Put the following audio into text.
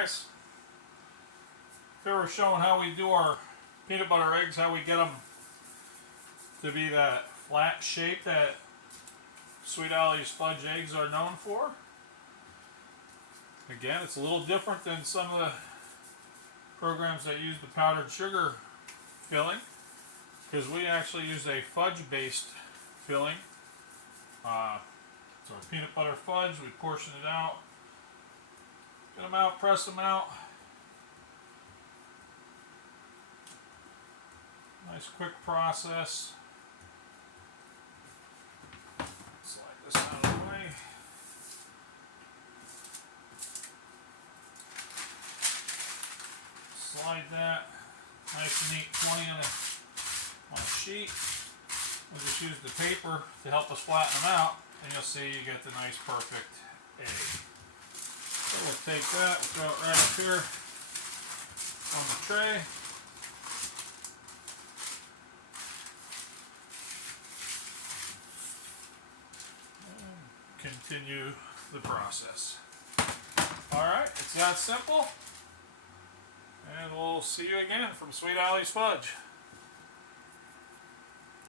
guys. Here we're showing how we do our peanut butter eggs, how we get them to be that flat shape that Sweet Allie's fudge eggs are known for. Again, it's a little different than some of the programs that use the powdered sugar filling, because we actually use a fudge based filling. So peanut butter fudge, we portion it out, get them out, press them out. Nice quick process. Slide this out of the way. Slide that nice and neat 20 on a sheet. We'll just use the paper to help us flatten them out, and you'll see you get the nice perfect egg. So we'll take that, throw it right up here on the tray. And continue the process. Alright, it's that simple. And we'll see you again from Sweet Allie's Fudge.